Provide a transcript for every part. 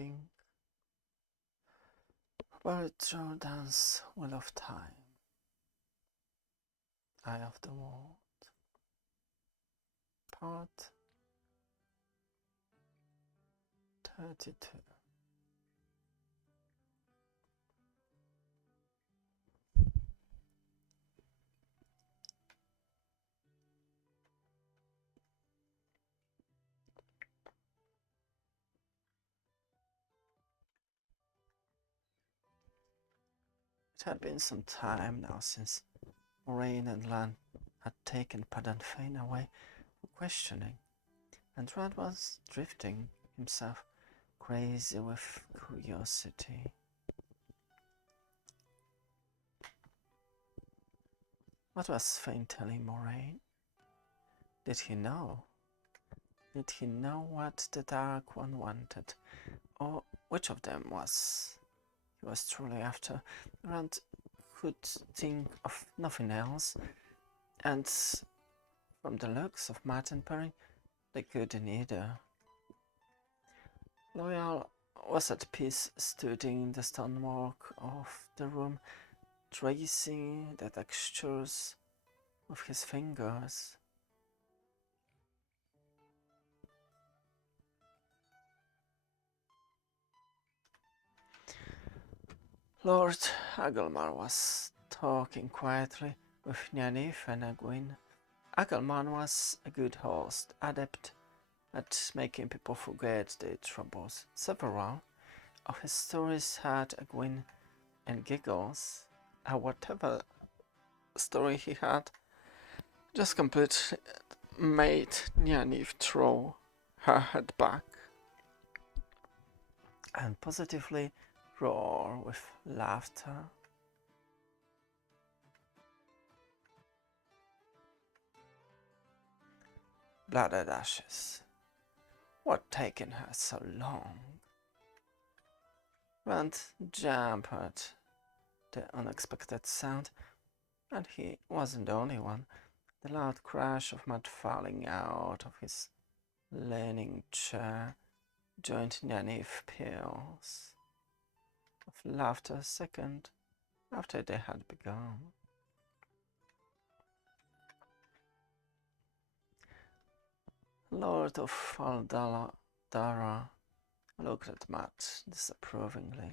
King Robert Jordan's Wheel of Time, Eye of the World, Part 32. It had been some time now since Moraine and Lan had taken Padanfain away for questioning, and Rand was drifting himself crazy with curiosity. What was Fain telling Moraine? Did he know? Did he know what the Dark One wanted, or which of them he was truly after? Rand could think of nothing else, and from the looks of Mat and Perrin, they couldn't either. Loial was at peace, studying the stonework of the room, tracing the textures with his fingers. Lord Agelmar was talking quietly with Nynaeve and Egwene. Agelmar was a good host, adept at making people forget their troubles. Several of his stories had Egwene and giggles, and whatever story he had just completely made Nynaeve throw her head back and positively roar with laughter. Blooded ashes. What taken her so long? Rand jumped at the unexpected sound, and he wasn't the only one. The loud crash of mud falling out of his leaning chair joined Nynaeve's peals of laughter a second after they had begun. Lord of Dara looked at Mat disapprovingly.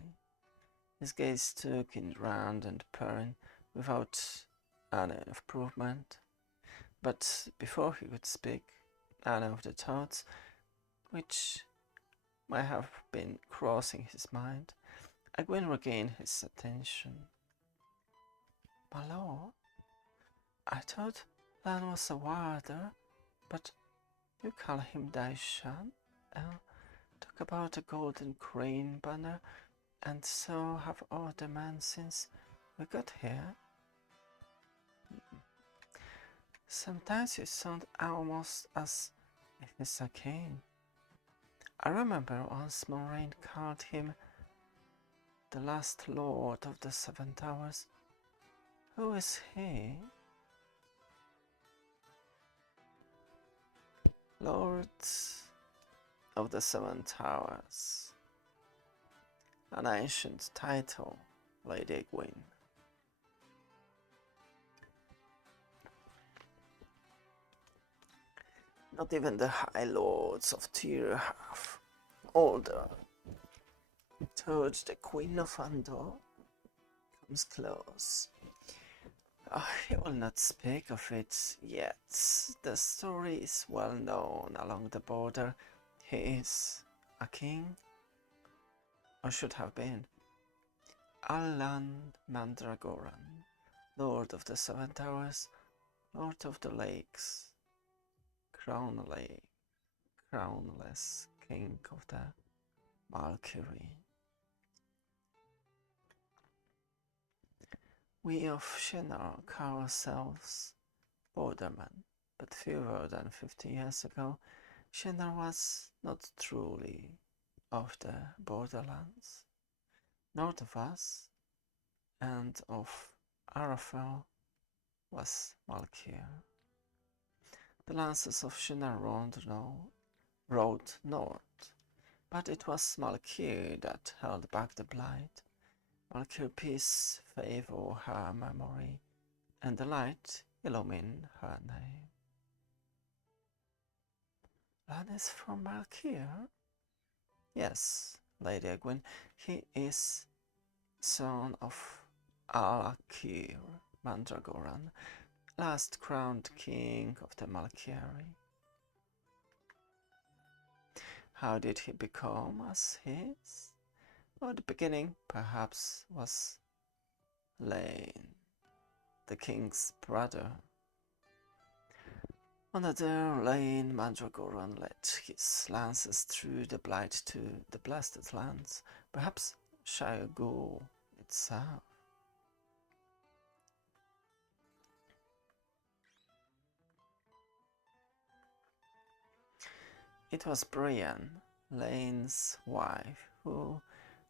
His gaze took in Rand and Perrin without any improvement. But before he could speak any of the thoughts which might have been crossing his mind, Egwene regained his attention. My lord, I thought Lan was a warder, but you call him Daishan? Talk about the golden crane banner, and so have all the men since we got here. Sometimes you sound almost as if he's a king. I remember once Moraine called him the last lord of the Seven Towers. Who is he? Lord of the Seven Towers. An ancient title, Lady Egwene. Not even the High Lords of Tyr have older. Towards the Queen of Andor comes close. He will not speak of it yet. The story is well known along the border. He is a king, or should have been. Allan Mandragoran, Lord of the Seven Towers, Lord of the Lakes, crownless King of the Valkyrie. We of Shienar call ourselves bordermen, but fewer than 50 years ago, Shienar was not truly of the borderlands. North of us and of Arafel was Malkir. The lances of Shienar rode north, But it was Malkyr that held back the blight. Malkyr peace favor her memory, and the light illumine her name. Lan is from Malkyr? Yes, Lady Egwene, he is son of Alakir Mandragoran, last crowned king of the Malkyri. How did he become as his? Well, the beginning, perhaps, was Lane, the king's brother. On a day, Lane Mandragoran led his lances through the blight to the blasted lands, perhaps Shire Ghoul itself. It was Brienne, Lane's wife, who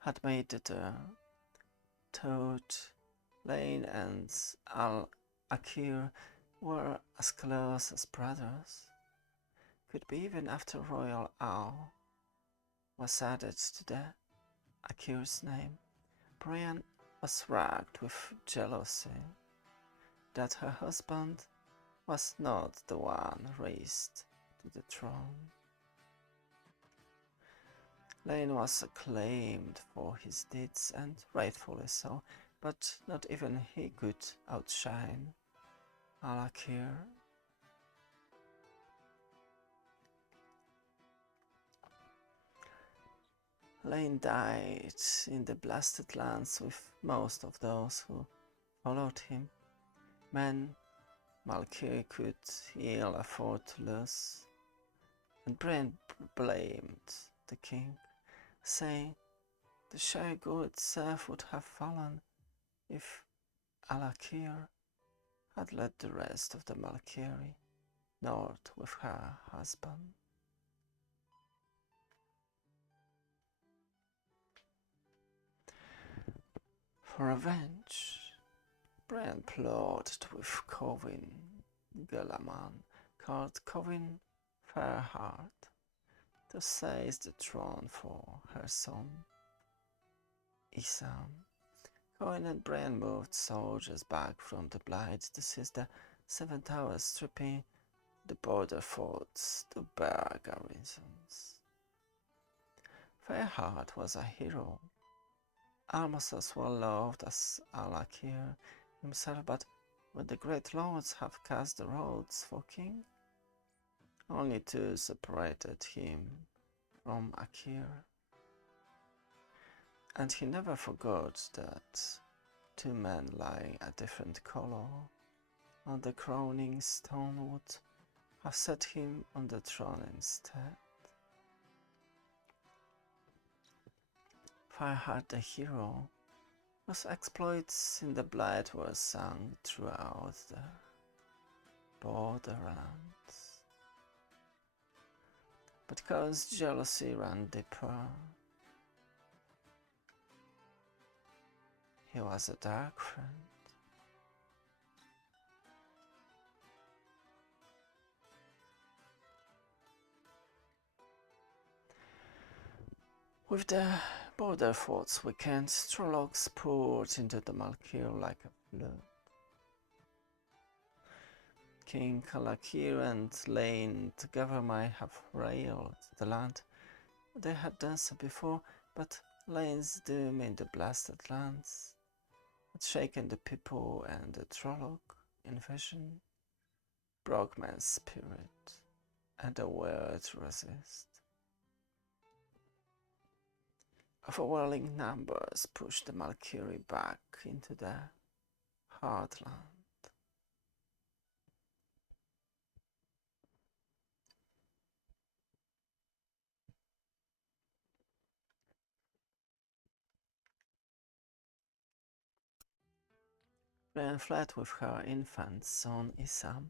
had made the Toad. Lane and Al-Akir were as close as brothers. Could be even after Royal Owl was added to the Akir's name. Brienne was racked with jealousy that her husband was not the one raised to the throne. Lane was acclaimed for his deeds, and rightfully so, but not even he could outshine Al-Akir. Lane died in the blasted lands with most of those who followed him. Men Malkyr could ill afford to lose, and Brienne blamed the king, saying the Shire Ghoul itself would have fallen if Al-Akir had led the rest of the Malkyri north with her husband. For revenge, Brienne plotted with Corwin Galaman, called Corwin Fairheart, to seize the throne for her son, Isam. Corwin and Brienne moved soldiers back from the Blight to seize the Seven Towers, stripping the border forts to bare garrisons. Fairheart was a hero, almost as well loved as Al-Akir himself, but when the great lords have cast the roads for king, only two separated him from Akir. And he never forgot that two men lying a different color on the crowning stone would have set him on the throne instead. Fireheart the hero, whose exploits in the Blight were sung throughout the borderlands. But Cohen's jealousy ran deeper. He was a dark friend. With the border forts weakened, Trollocs poured into the Malkyr like a flood. King Al-Akir and Lane together might have railed the land. They had done so before, but Lane's doom in the blasted lands had shaken the people, and the Trolloc invasion broke man's spirit and the will to resist. Overwhelming numbers pushed the Malkyri back into the heartland. Brienne fled with her infant son Isam.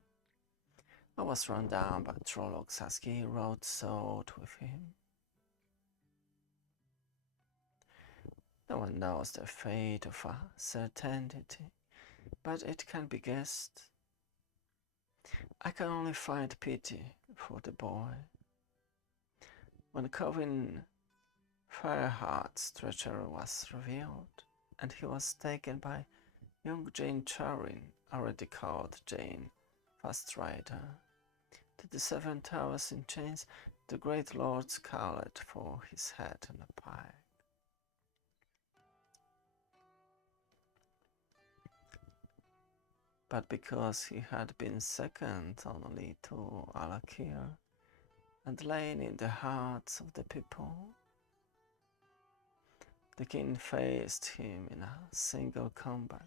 I was run down by Trollocs as he rode sword with him. No one knows the fate of a certainty, but it can be guessed. I can only find pity for the boy. When Corwin Fireheart's treachery was revealed, and he was taken by young Jane Charin, already called Jane Fastrider, to the Seven Towers in chains. The great lords called for his head on a pike. But because he had been second only to Alakir and lain in the hearts of the people, the king faced him in a single combat.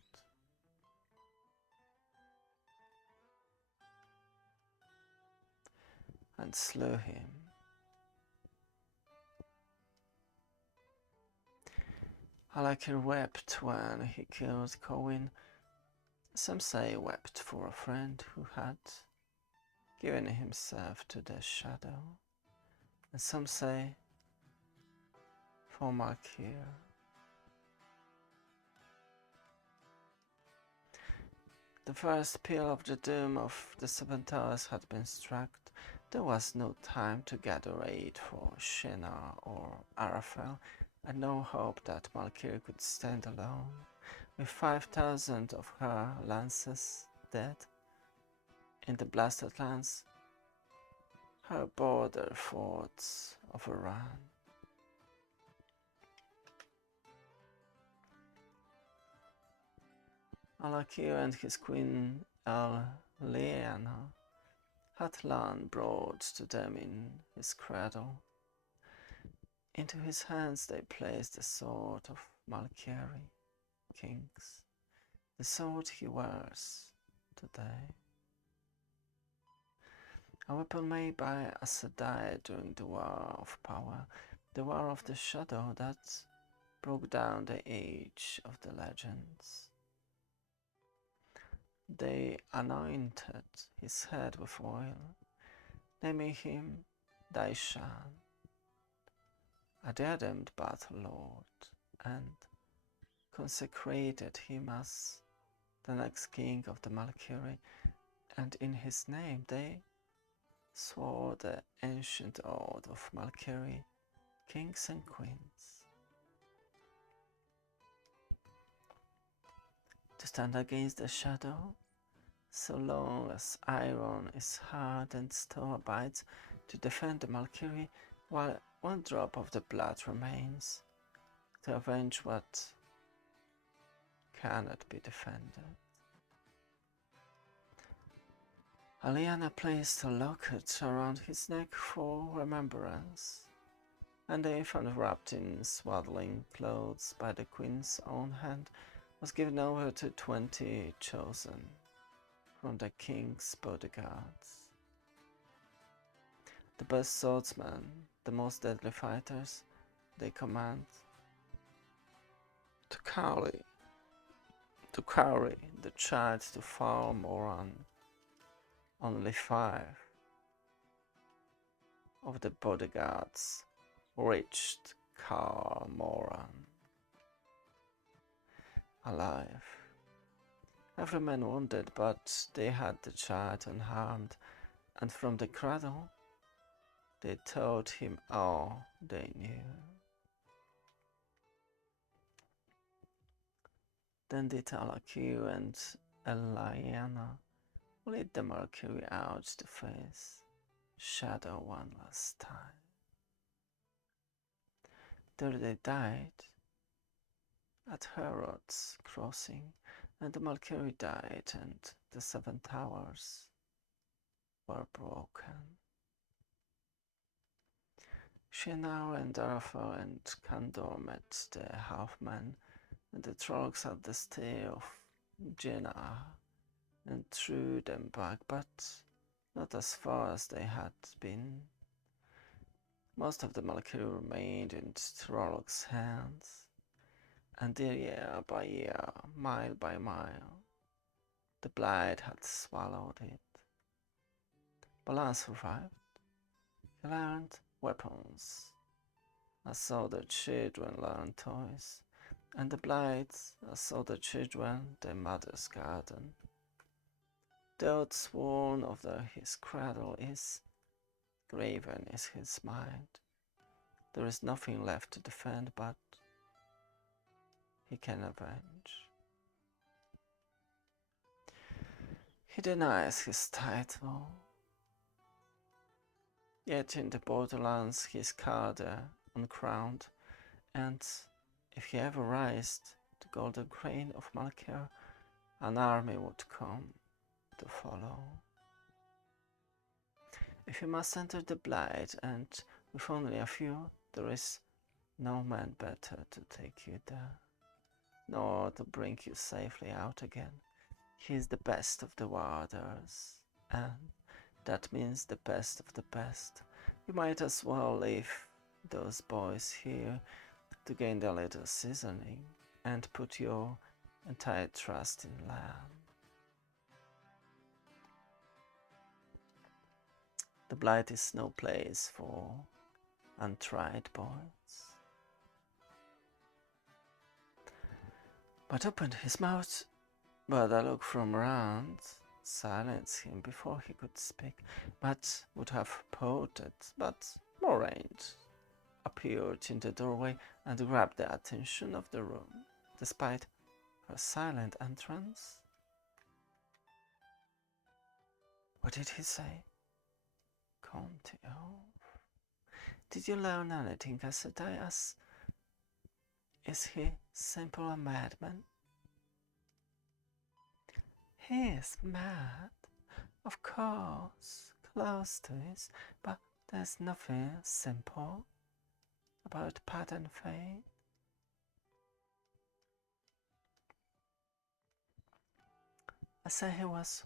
And slew him. Alakir wept when he killed Coin. Some say wept for a friend who had given himself to the shadow, and some say for Malkir. The first peal of the doom of the Seven Towers had been struck. There was no time to gather aid for Shena or Arafel, and no hope that Malkir could stand alone, with 5,000 of her lances dead in the blasted lands, her border forts overrun. Alakir and his queen Elleana had Lan brought to them in his cradle. Into his hands they placed the sword of Malkiri kings, the sword he wears today. A weapon made by Aes Sedai during the War of Power, the War of the Shadow that broke down the age of the legends. They anointed his head with oil, naming him Daishan, a diademed battle lord, and consecrated him as the next king of the Malkiri, and in his name they swore the ancient oath of Malkiri, kings and queens. To stand against the shadow, so long as iron is hard and stone abides, to defend the Malkiri, while one drop of the blood remains, to avenge what cannot be defended. Aliana placed a locket around his neck for remembrance, and the infant wrapped in swaddling clothes by the queen's own hand was given over to 20 chosen from the king's bodyguards. The best swordsmen, the most deadly fighters, they command to carry the child to Fal Moran. Only 5 of the bodyguards reached Fal Moran alive. Every man wounded, but they had the child unharmed, and from the cradle they taught him all they knew. Then did Alakir and Elleana lead the Malkiri out to face Shadow one last time. There they died at Herod's crossing, and the Malkiri died, and the 7 towers were broken. Shienar and Arafel and Kandor met the half-men and the trolls at the stay of Jenna and threw them back, but not as far as they had been. Most of the Malkiri remained in Trollocs' hands, and year by year, mile by mile, the Blight had swallowed it. Balan survived. He learned weapons, as so the children learned toys, and the Blight, as so the children their mother's garden. The oath sworn over his cradle is graven in his mind, There is nothing left to defend, but he can avenge. He denies his title. Yet in the Borderlands he is called uncrowned, and if he ever raised the golden grain of Malkir, an army would come to follow. If you must enter the Blight, and with only a few, there is no man better to take you there, nor to bring you safely out again. He is the best of the warders, and that means the best of the best. You might as well leave those boys here to gain a little seasoning and put your entire trust in Lamb. The Blight is no place for untried boys. But opened his mouth, but a look from round silenced him before he could speak. Matt would have pouted, but Moraine appeared in the doorway and grabbed the attention of the room, despite her silent entrance. What did he say? Contio. Did you learn anything yesterday? Is he simple a madman? He is mad, of course, close to it, but there's nothing simple about Pat and Fate. I say he was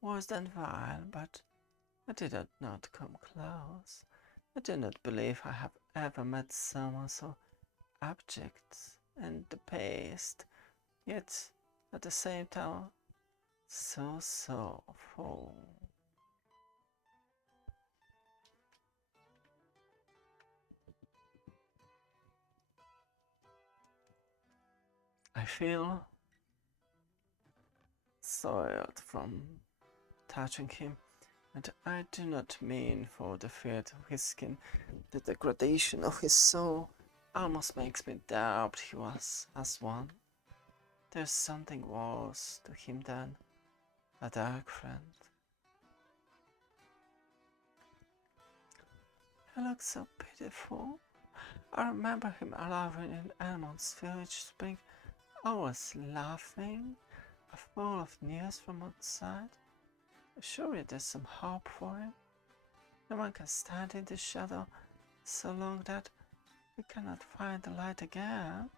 worse than vile, but I did not come close. I do not believe I have ever met someone so abject and debased, yet at the same time so soulful. I feel soiled from touching him, and I do not mean for the fate of his skin. The degradation of his soul almost makes me doubt he was as one. There's something worse to him than a dark friend. He looks so pitiful. I remember him arriving in Elmond's village spring, always laughing, full of news from outside. Surely there's some hope for him. No one can stand in the shadow so long that we cannot find the light again.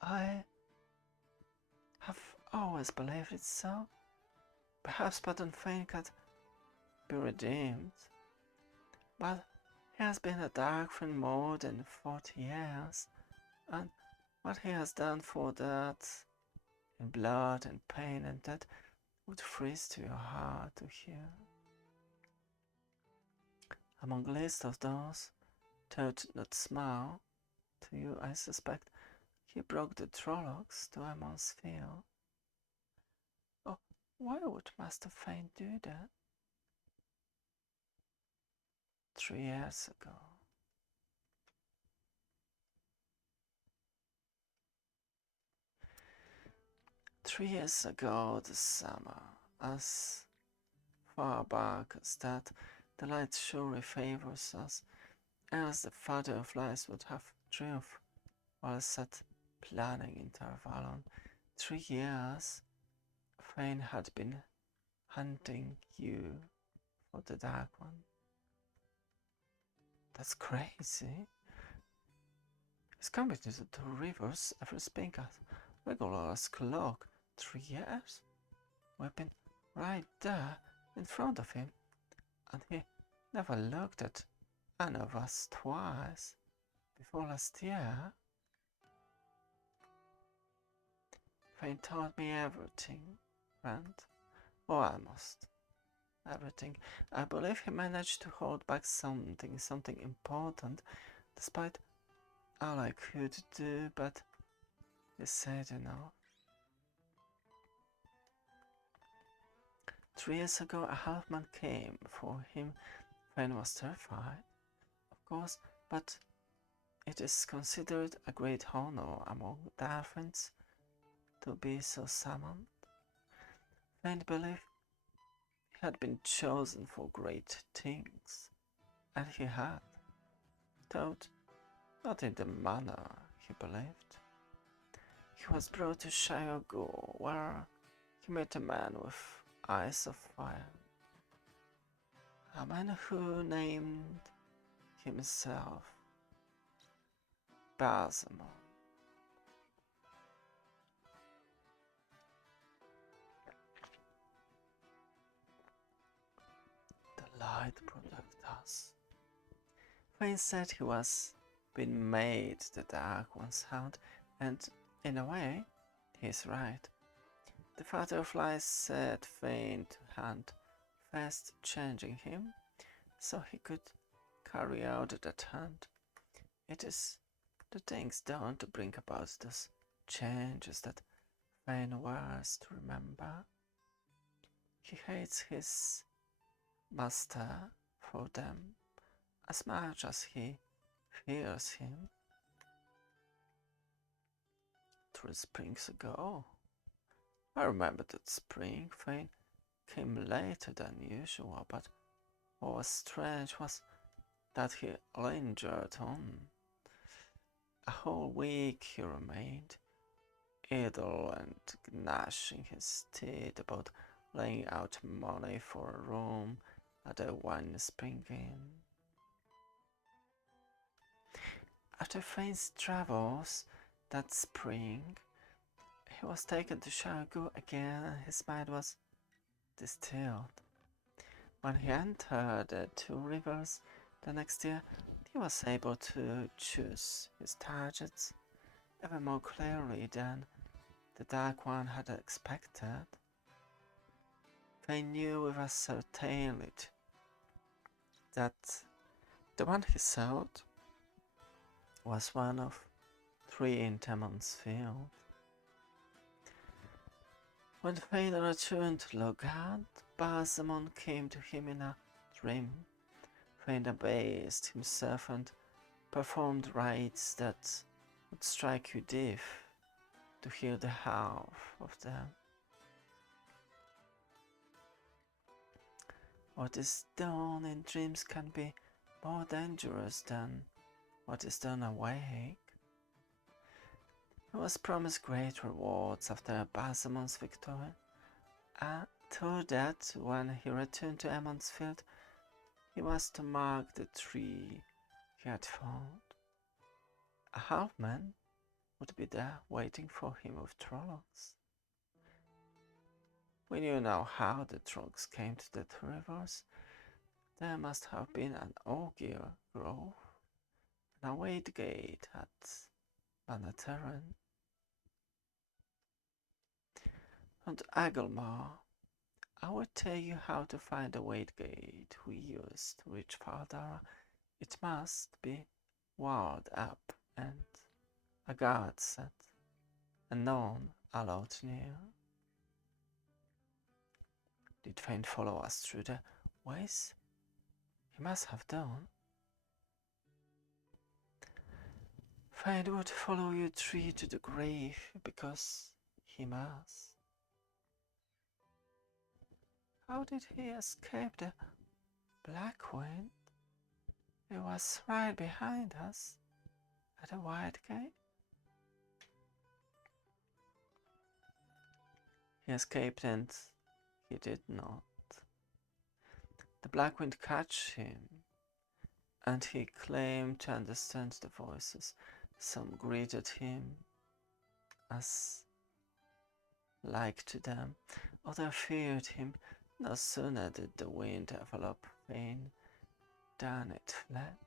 I have always believed it so. Perhaps Patton Fane could be redeemed, but he has been a dark friend more than 40 years, and what he has done for that, in blood and pain and death, would freeze to your heart to hear. Among the list of those that did not smile to you, I suspect, he broke the Trollocs to Amon's Field. Oh, why would Master Fane do that? 3 years ago. Three years ago this summer, as far back as that, the light surely favors us, as the Father of Lies would have dreamed while sat planning in Tarvalon. 3 years, Fane had been hunting you for the Dark One. That's crazy. He's coming to the 2 rivers every spring at Regular's clock. 3 years? We've been right there in front of him, and he never looked at any of us twice before last year. Fane taught me everything, friend, or almost everything. I believe he managed to hold back something important, despite all I could do, but he said enough. 3 years ago, a halfman came for him. Fane was terrified, of course, but it is considered a great honor among dolphins to be so summoned. Fane believed he had been chosen for great things, and he had, though not in the manner he believed. He was brought to Shiogo, where he met a man with eyes of fire. A man who named himself Basamon. The light protects us. Fane said he was being made the Dark One's hound, and in a way, he is right. The Father of Lies set Fane to hunt fast, changing him so he could carry out that hunt. It is the things done to bring about those changes that Fane was to remember. He hates his master for them as much as he fears him. 3 springs ago. I remember that spring. Fane came later than usual, but what was strange was that he lingered on. A whole week he remained, idle and gnashing his teeth about laying out money for a room at a One Spring Inn. After Fane's travels that spring, he was taken to Shiogo again, and his mind was distilled. When he entered the 2 rivers the next year, he was able to choose his targets even more clearly than the Dark One had expected. Fane knew with a certainty that the one he sought was one of 3 in Temon's Field. When Fane returned to Loghain, Basamon came to him in a dream. Fane abased himself and performed rites that would strike you deaf to hear the half of them. What is done in dreams can be more dangerous than what is done awake. He was promised great rewards after Basamon's victory, and told that when he returned to Emond's Field, he was to mark the tree he had found. A halfman would be there waiting for him with trollocs. We knew now how the trollocs came to the 2 rivers. There must have been an Ogier grove and a wait gate at Banateren. And Agelmar, I will tell you how to find the wait gate we used to reach Faldara. It must be walled up and a guard set, and none allowed near. Did Fane follow us through the ways? He must have done. Fane would follow you 3 to the grave because he must. How did he escape the Black Wind? It was right behind us at the White Gate. He escaped and he did not. The Black Wind catch him, and he claimed to understand the voices. Some greeted him as like to them, others feared him. No sooner did the wind envelop Fane than it fled.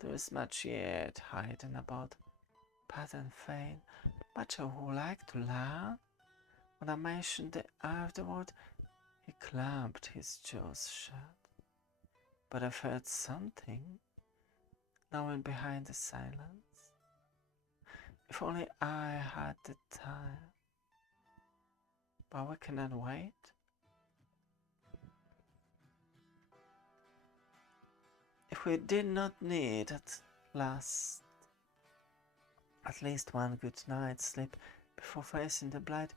There is much yet hidden about Pat and Fane, much I would like to learn. When I mentioned the afterward, he clamped his jaws shut. But I felt something gnawing behind the silence. If only I had the time. But we cannot wait. If we did not need at least one good night's sleep before facing the blight,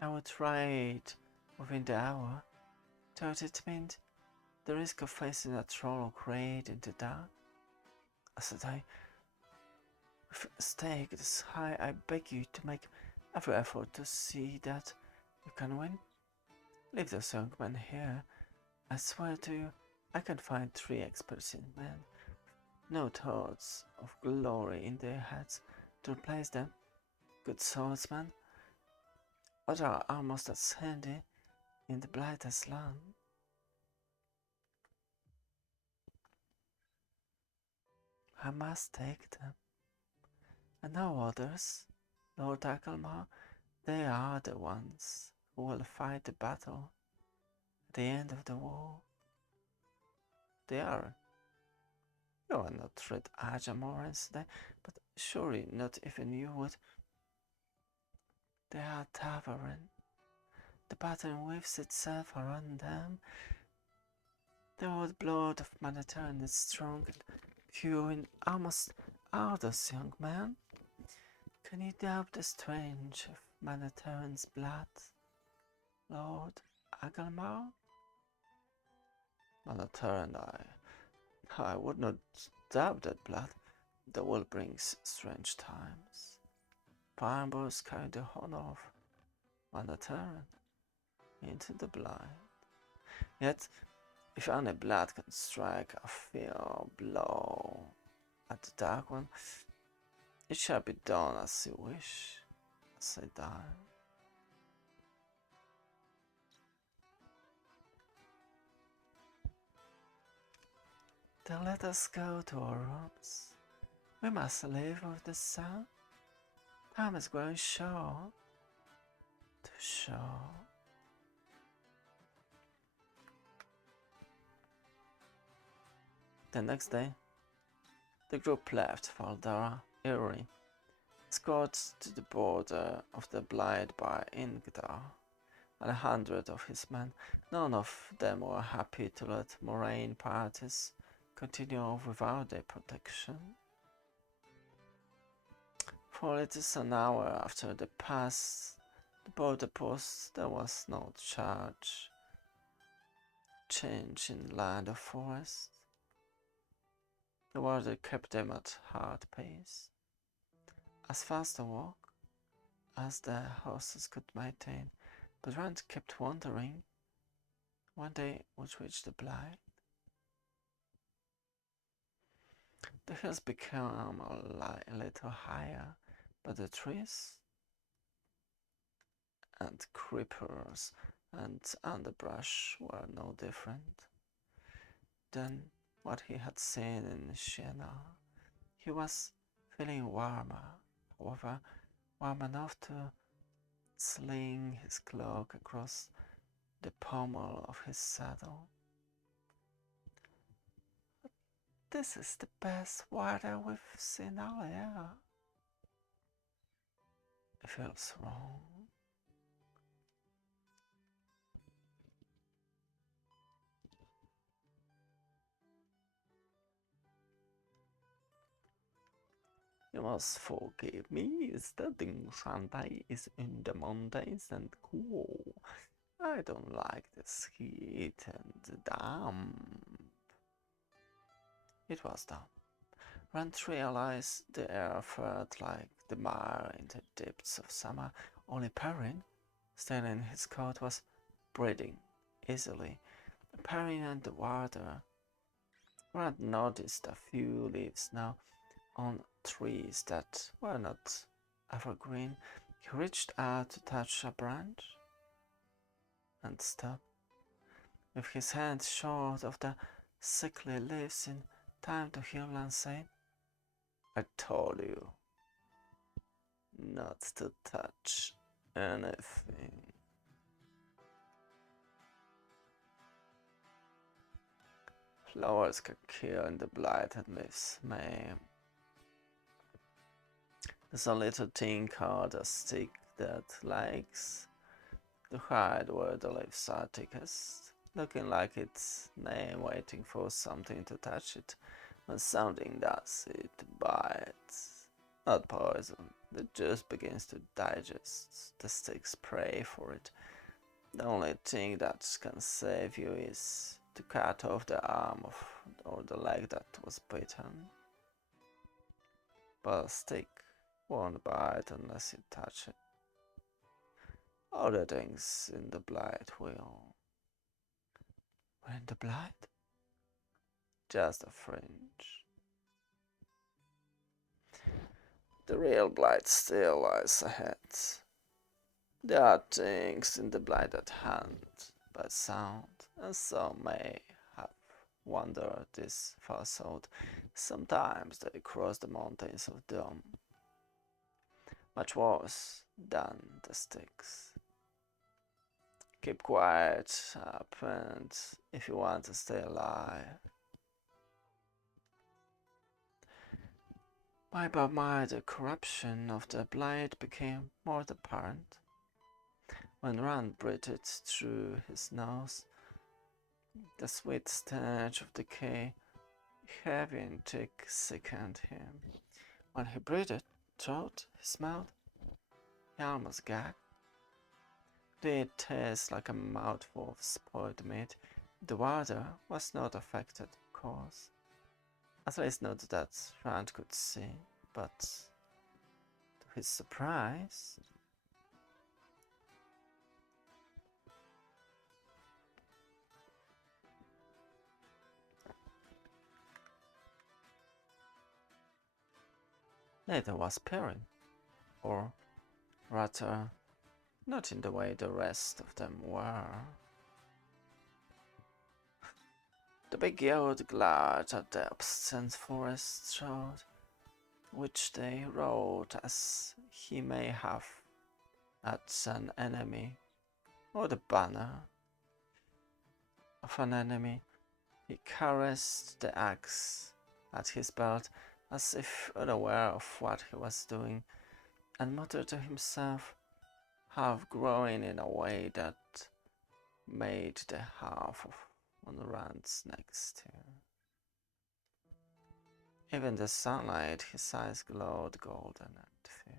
I would try it within the hour. Don't it mean the risk of facing a troll or great in the dark? I said, with a stake this high, I beg you to make every effort to see that you can win. Leave those young men here. I swear to you, I can find 3 experts in men. No thoughts of glory in their heads to replace them. Good swordsmen, but are almost as handy in the blight as land. I must take them. And no others, Lord Agelmar, they are the ones who will fight the battle at the end of the war. They are. You are not Red Ajamorans today, but surely not even you would. They are Tavarin. The pattern weaves itself around them. The old blood of Manetheren is strong and pure in almost ardous young man. Can you doubt the strange of Manetheren's blood, Lord Agelmar? Manetheren, I would not doubt that blood. The world brings strange times. Fireballs carry the honor of Manetheren into the blind. Yet, if only blood can strike a fatal blow at the Dark One, it shall be done as you wish, as I die. Then let us go to our rooms. We must live with the sun. Time is growing short. Too short. The next day, the group left Valdara Eyrie, escorted to the border of the Blight by Ingdar and 100 of his men. None of them were happy to let Moraine parties continue without their protection. For it is an hour after they passed the border post, there was no change in land or forest. The warder kept them at hard pace, as fast a walk as their horses could maintain, but Rand kept wondering when they would reach the blight. The hills became a little higher, but the trees and creepers and underbrush were no different than what he had seen in Siena. He was feeling warmer, however, warm enough to sling his cloak across the pommel of his saddle. This is the best weather we've seen all year. It feels wrong. You must forgive me, studying Shanghai is in the mountains and cool. I don't like this heat and damp. It was damp. Rand realized the air felt like the mire in the depths of summer. Only Perrin, still in his coat, was breathing easily. Perrin and the water. Rand noticed a few leaves now on trees that were not evergreen. He reached out to touch a branch and stopped, with his hand short of the sickly leaves in time to hear Lan say, I told you not to touch anything. Flowers can kill in the blighted leaves, may. There's a little thing called a stick that likes to hide where the leaves are thickest, looking like its name, waiting for something to touch it. when something does it bites. Not poison, it just begins to digest. The sticks pray for it. The only thing that can save you is to cut off the arm or the leg that was bitten. But a stick won't bite unless you touch it. Other things in the blight will. In the blight? Just a fringe. The real blight still lies ahead. There are things in the blight that hunt by sound, and some may have wandered this far south. Sometimes they cross the mountains of doom. Much worse than the sticks. Keep quiet up, and if you want to stay alive. By the corruption of the blight became more apparent. When Rand breathed through his nose, the sweet stench of decay, heavy and thick, sickened him. When he breathed through his mouth, he almost gagged. Did it taste like a mouthful of spoiled meat? The water was not affected, of course. At least not that Rand could see, but to his surprise, neither was Perrin, or rather, not in the way the rest of them were. The big yellowed glared at the obscene forest road, which they rode as he may have at an enemy, or the banner of an enemy. He caressed the axe at his belt as if unaware of what he was doing, and muttered to himself, half growing in a way that made the half on Rand's neck stir. Even the sunlight, his eyes glowed golden and fierce.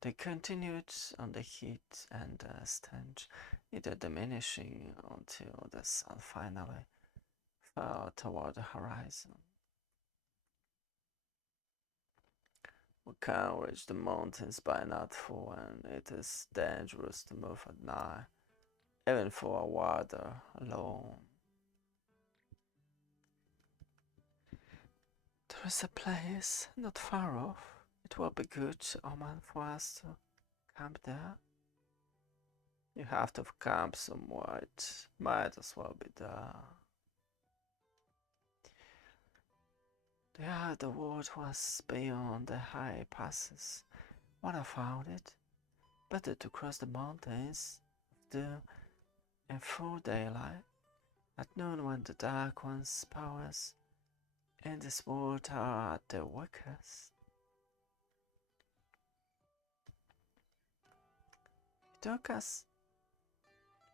They continued on the heat and the stench, neither diminishing until the sun finally fell toward the horizon. We can reach the mountains by nightfall, and it is dangerous to move at night, even for a warder alone. There is a place not far off. It will be good omen for us to camp there. You have to camp somewhere. It might as well be there. The wood was beyond the high passes. When I found it, better to cross the mountains in full daylight. At noon, when the Dark One's powers in this world are at their weakest. It took us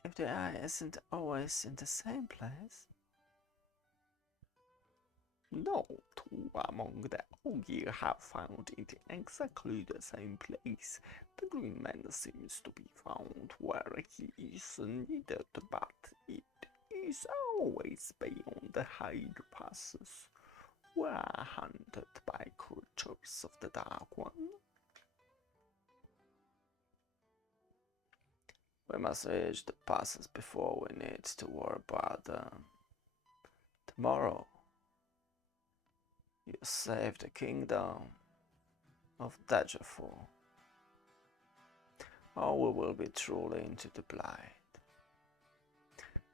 if the eye isn't always in the same place. No two among the Ogier have found it in exactly the same place. The Green Man seems to be found where he is needed, but it is always beyond the hide passes. We are hunted by creatures of the Dark One. We must reach the passes before we need to worry about them. Tomorrow, you save the kingdom of Daggerfall, or we will be truly into the blight.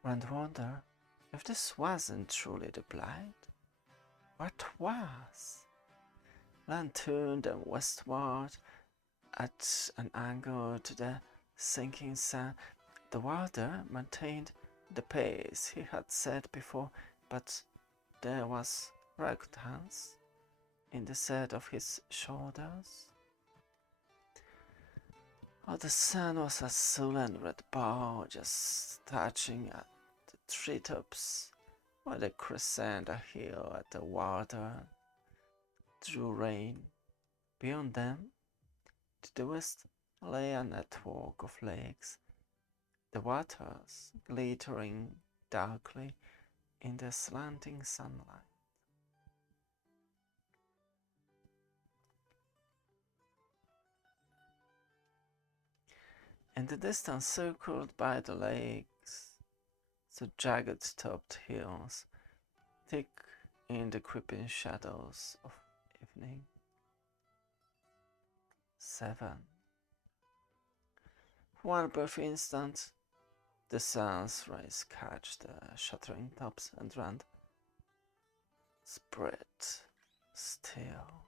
Rand wondered if this wasn't truly the blight. What was? Rand turned them westward at an angle to the sinking sun. The warder maintained the pace he had set before, but there was reluctance in the set of his shoulders. Oh, the sun was a sullen red ball just touching at the treetops while the crescent hill at the water drew rain. Beyond them, to the west, lay a network of lakes, the waters glittering darkly in the slanting sunlight. In the distance, circled by the lakes, the jagged-topped hills, thick in the creeping shadows of evening. 7. For one brief instant, the sun's rays catch the shuddering tops and run, spread, still.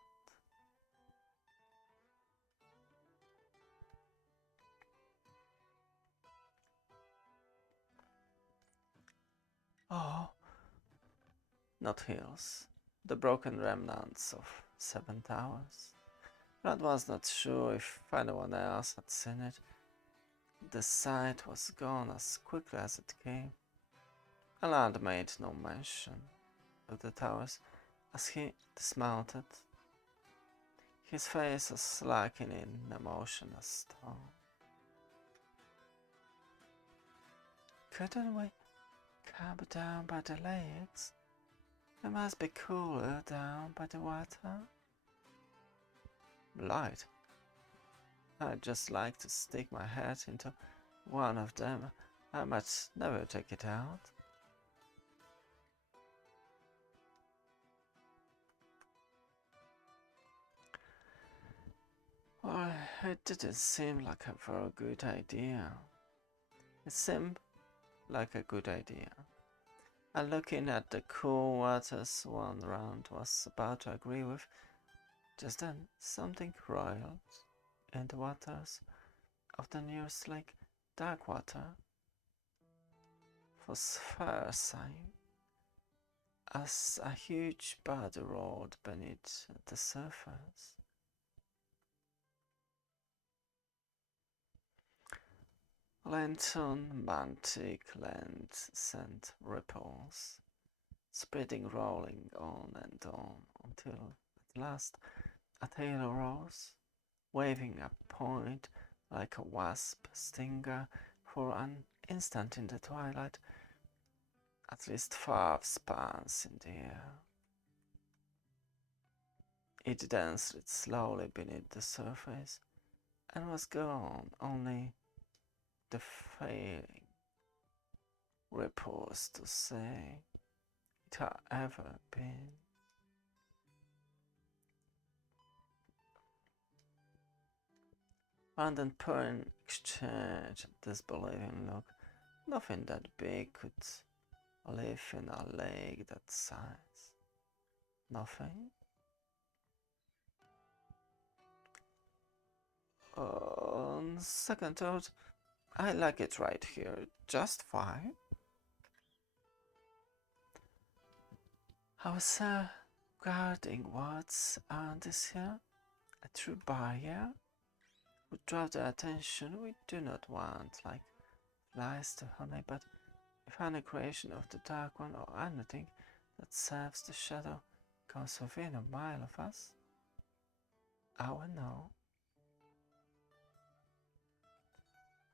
Oh, not hills, the broken remnants of 7 towers. Rand was not sure if anyone else had seen it. The sight was gone as quickly as it came. Aland made no mention of the towers as he dismounted, his face as lacking in emotion as stone. Couldn't we come down by the lakes? It must be cooler down by the water. Light. I'd just like to stick my head into one of them. I might never take it out. Well, it didn't seem like a very good idea. It seemed like a good idea. And looking at the cool waters one round was about to agree with, just then something roiled in the waters of the nearest lake, Darkwater, for first sign, as a huge body rolled beneath the surface. Lantern mantic land sent ripples, spreading, rolling on and on, until at last a tail arose, waving a point like a wasp stinger for an instant in the twilight, at least 5 spans in the air. It then slid slowly beneath the surface and was gone, only the failing ripples to say it had ever been. Rand and Perrin exchanged a disbelieving look. Nothing that big could live in a lake that size. Nothing? On second thought, I like it right here, just fine. I was guarding what's on this here, a true barrier would draw the attention we do not want, like flies to honey, but if any creation of the Dark One or anything that serves the shadow comes within a mile of us, I will know.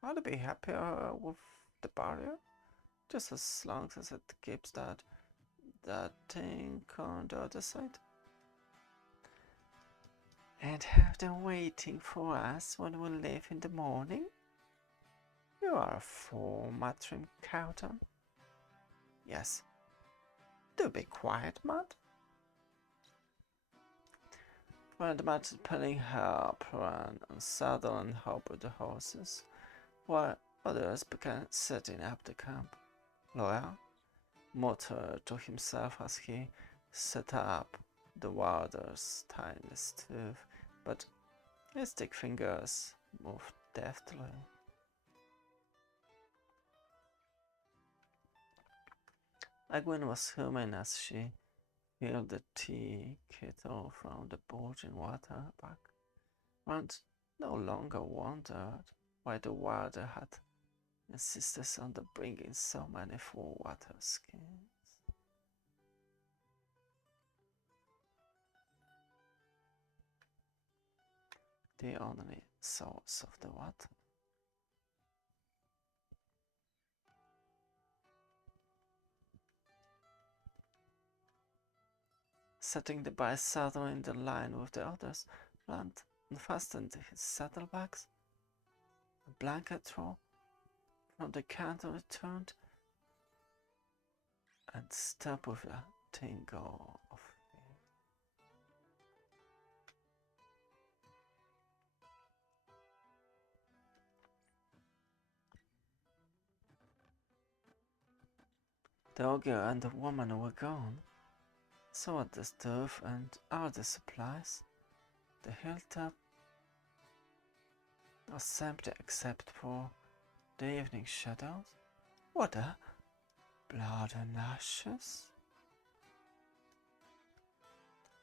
I'll be happier with the barrier, just as long as it keeps that thing on the other side. And have them waiting for us when we leave in the morning? You are a fool, Matrim Cowton. Yes. Do be quiet, Matt. Friend Matt pulling her ran and saddle and hobbled the horses, while others began setting up the camp. Loyal muttered to himself as he set up the warder's tiniest tooth, but his thick fingers moved deftly. Egwene was humming as she filled the tea kettle from the bulging water bag. Rand no longer wondered why the warder had insisted on the bringing so many full water skins. the only source of the water. Setting the saddle in the line with the others, Rand unfastened his saddlebags. A blanket roll from the counter returned and stopped with a tingle of fear. The ogre and the woman were gone, so were the stove and all the supplies. The hilltop was empty except for the evening shadows. What a blood and ashes!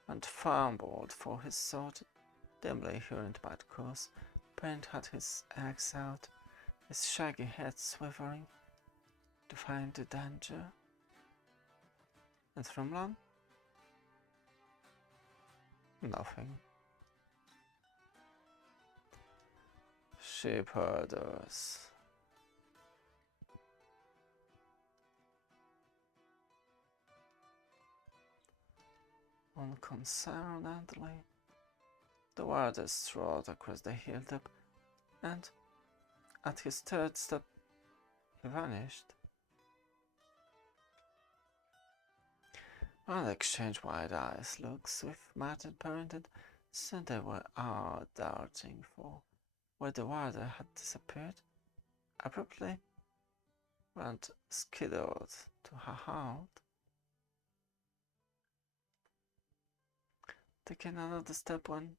And fumbled for his sword, dimly hearing Bad Course. Paint had his axe out, his shaggy head swivering, defying the danger. And Thrumlan? Nothing. Sheep herders. Unconcernedly, the warder strode across the hilltop, and at his third step, he vanished. I'll exchange wide-eyed looks with Martin Parrington. Soon they were all darting for where the warder had disappeared. Abruptly, Rand skidded to a halt. Taking another step when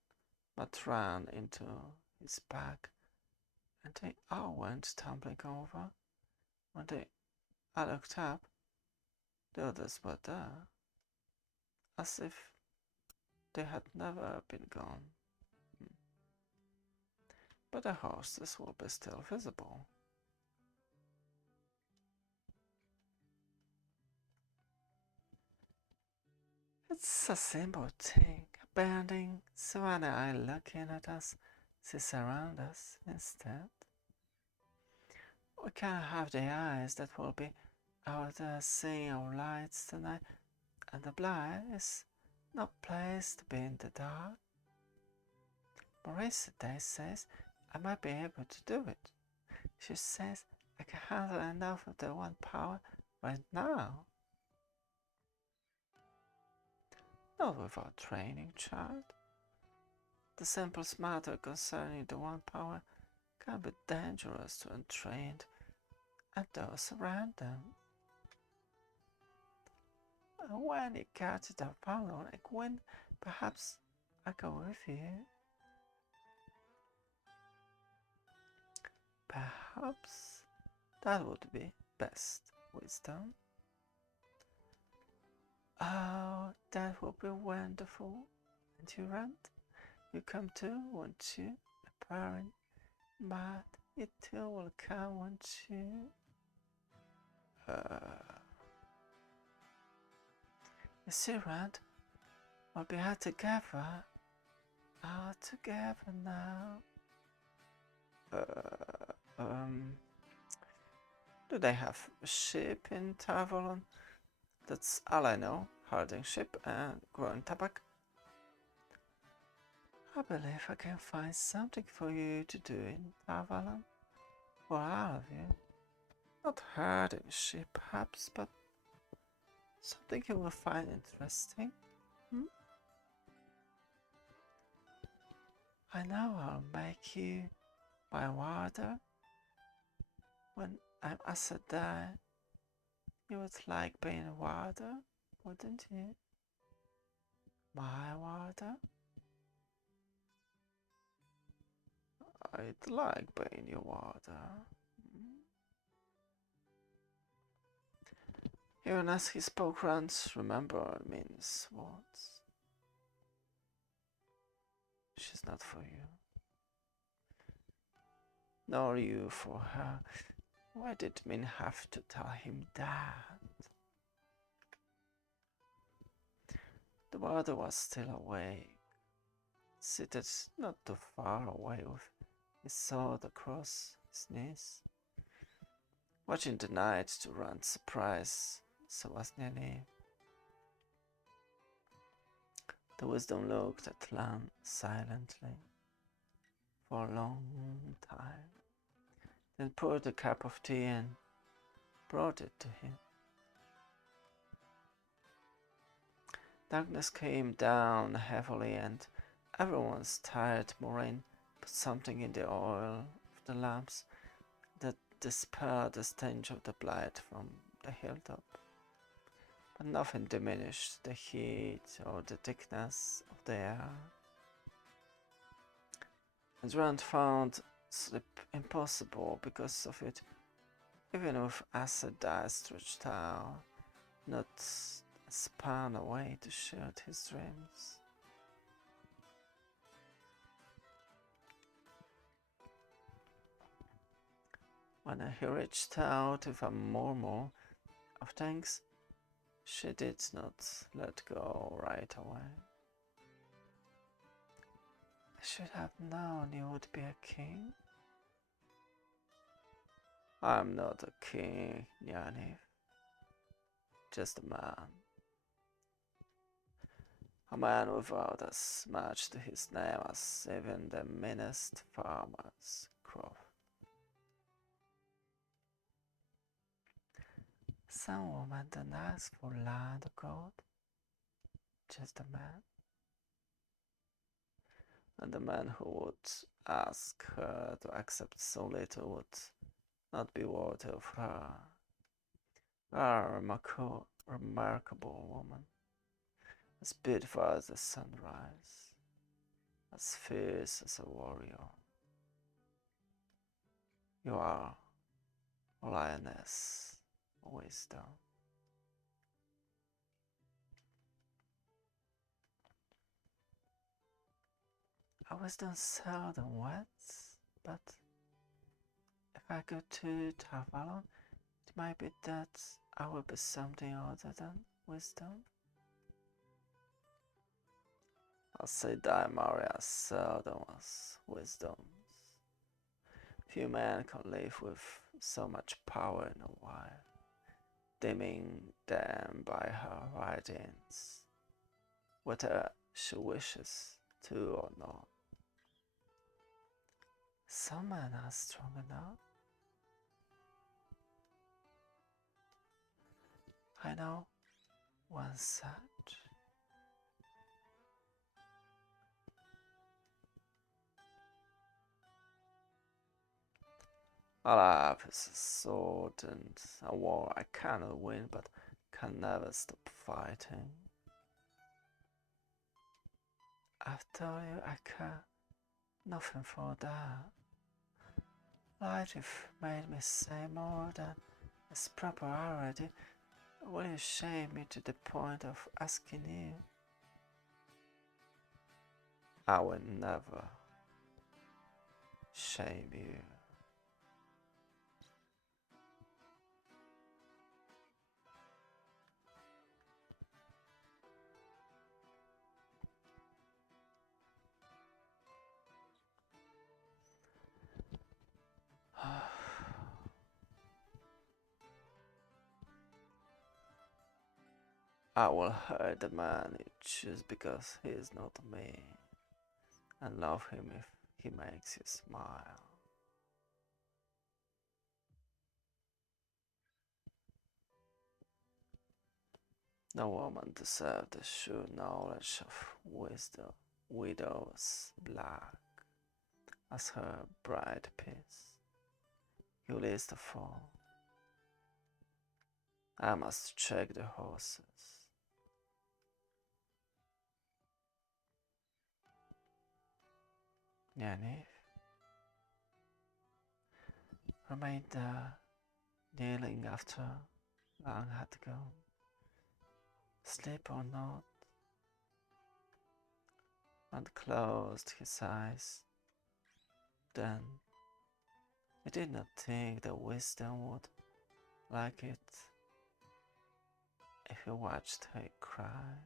Matt ran into his back, and they all went tumbling over. When I looked up, the others were there, as if they had never been gone. But the horses will be still visible. It's a simple thing, abandoning Savannah eye looking at us, she surround us instead. We can't have the eyes that will be out there seeing our lights tonight, and the blind is no place to be in the dark. Marissa Day says I might be able to do it. She says I can handle enough of the one power right now. Not without training, child. The simplest matter concerning the one power can be dangerous to untrained and those around them. And when you catch it up alone, Gwyn, perhaps I go with you. Perhaps that would be best wisdom. Oh, that would be wonderful. And you, Rand? You come too, won't you? Parent, but you too will come, won't you? You see, Rand, we'll be all together. All together now. Do they have a ship in Tarvalon? That's all I know. Herding ship and growing tobacco. I believe I can find something for you to do in Tarvalon. For all of you. Not herding ship, perhaps, but something you will find interesting. I know I'll make you my warder. When I'm Aes Sedai, you would like being a warder, wouldn't you? My warder? I'd like being your warder. Even as he spoke, Rand remembered Min's words. She's not for you. Nor you for her. Why did Min have to tell him that? The warder was still awake. seated not too far away with his sword across his knees, watching the night to run surprise. So was Nyanaeve. The wisdom looked at Lan silently for a long time, then poured a cup of tea and brought it to him. Darkness came down heavily and everyone was tired. Moraine put something in the oil of the lamps that dispelled the stench of the blight from the hilltop. But nothing diminished the heat or the thickness of the air. And Rand found sleep impossible because of it, even with acid dye stretched out, not a span away to shield his dreams. When he reached out with a murmur of thanks, she did not let go right away. I should have known you would be a king. I'm not a king, Nyanaeve. Just a man. A man without as much to his name as even the meanest farmer's crop. Some woman don't ask for land or gold. Just a man. And the man who would ask her to accept so little would not be worthy of her. A remarkable woman, as beautiful as the sunrise, as fierce as a warrior. You are a lioness, wisdom. I wisdom seldom wets, but if I go to Tarvalon, it might be that I will be something other than wisdom. I'll say Daimaria seldom was wisdoms. Few men can live with so much power in a while, dimming them by her radiance, whether she wishes to or not. Some men are strong enough. I know one such. All I have is a sword and a war I cannot win, but can never stop fighting. I've told you I care nothing for that. Life made me say more than is proper already. Will you shame me to the point of asking you? I will never shame you. I will hurt the man you choose because he is not me, and love him if he makes you smile. No woman deserves the true knowledge of wisdom, widow's black, as her bride piece. You list of all. I must check the horses. Nyanaeve remained there, kneeling after Lang had gone. Sleep or not, and closed his eyes. Then he did not think that wisdom would like it if he watched her cry.